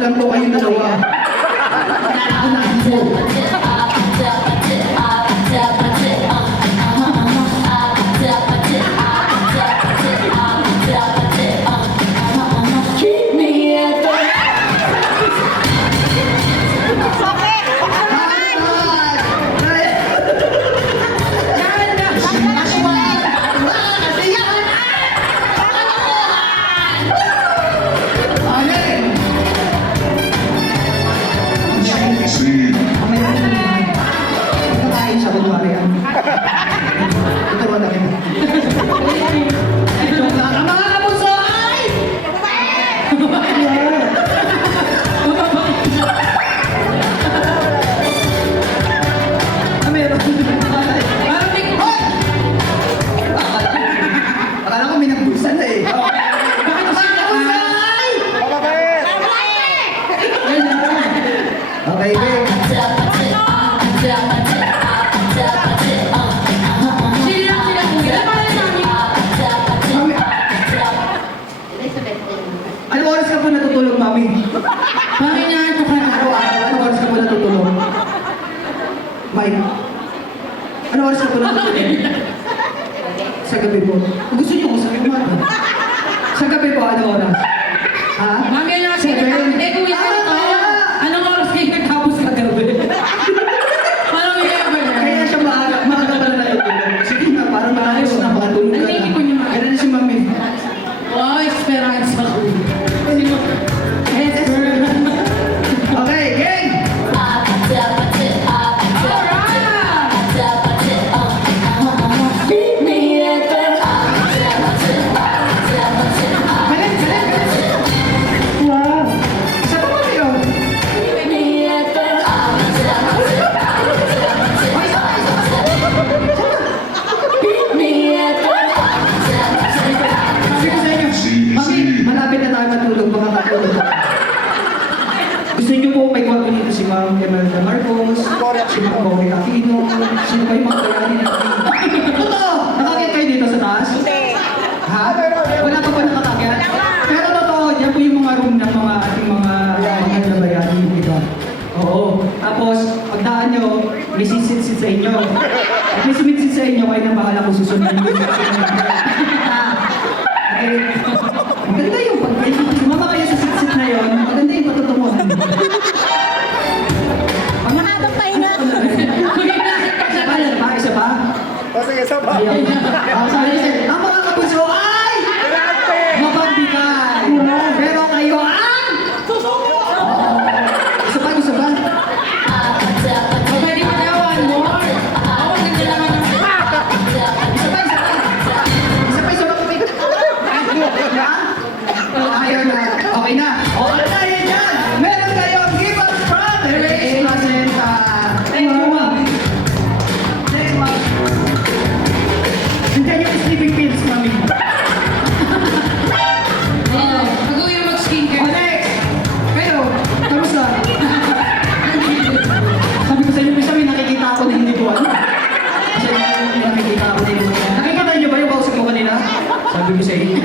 Alam ko kayong dalawa. Unahin mo. Na yan. Nakain siya kunwari. Tuturuan na kita. Joke lang. Ang mga kapuso ay! Ah, meron. Parang may... Hoy! Akala ko may na eh. Bakit Ang mga kapuso ay! Okay, babe. Anong oras ka pa natutulog, mami? Mami na ito ka na. Araw-araw, anong oras ka pa natutulog? Mike, anong oras ka pa natutulog? Sa gabi po. Gusto niyo ko sa umaga. Sa gabi po, anong oras? Ha? Mami Ma'am Emelda Marcos, si Cory Aquino, sino pa yung mga kayani na Totoo! Nakakit kayo dito sa taas? Ha? Wala pa ba nakakakit? Pero totoo, yan po yung mga room ng mga ating mga mga nabayani dito. Oo. Tapos, pagdaan nyo, may sisit sa inyo. At may sumitsit sa inyo, kayo na bahala kung susunod 頑張れ。Sabi ko sa inyo.